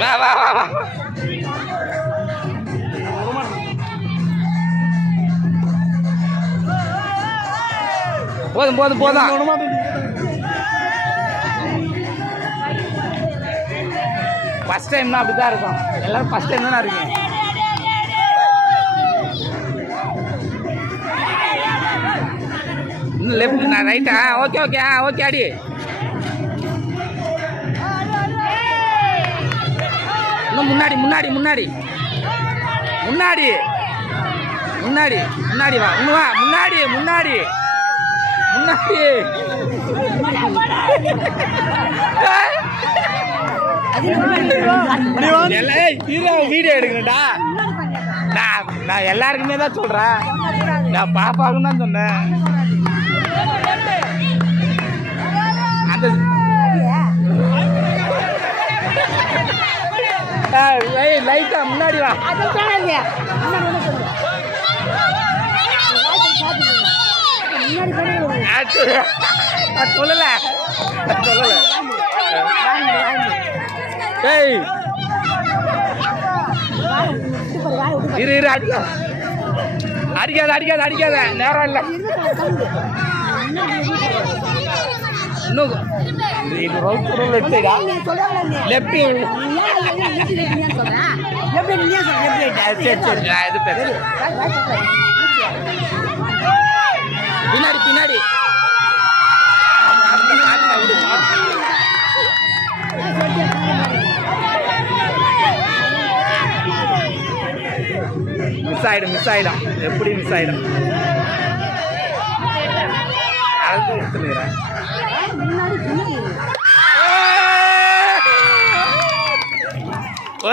வா வா வா வா போதும் போதும் போதும். ஃபர்ஸ்ட் டைம்னா அப்படி தான் இருக்கும். எல்லாரும் ஃபர்ஸ்ட் டைம் தானே இருக்கீங்க. இன்னும் லெஃப்ட் நான் ரைட்டா? ஓகே ஓகே ஓகே அடி. இன்னும் முன்னாடி முன்னாடி முன்னாடி முன்னாடி முன்னாடி முன்னாடி வா. இன்னும் வா முன்னாடி முன்னாடி முன்னாடி. வீடியோ எடுக்கணும்டா. நான் எல்லாருக்குமே தான் சொல்றேன். நான் பாப்பாவுன்னு தான் சொன்னேன். அந்த லைட்டா முன்னாடி வா. சொல்லல சொல்லல. ஏய் இரு இரு அடிக்காத அடிக்காத அடிக்காத அடிக்காத. நேரம் இல்லை. இன்னும் இது ரைட் சைடா லெஃப்ட்? சரி சரி இது பேச. பின்னாடி பின்னாடி மிஸ் ஆயிடும் மிஸ் ஆயிடும். எப்படி மிஸ் ஆயிடும்?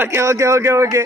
Okay okay okay okay.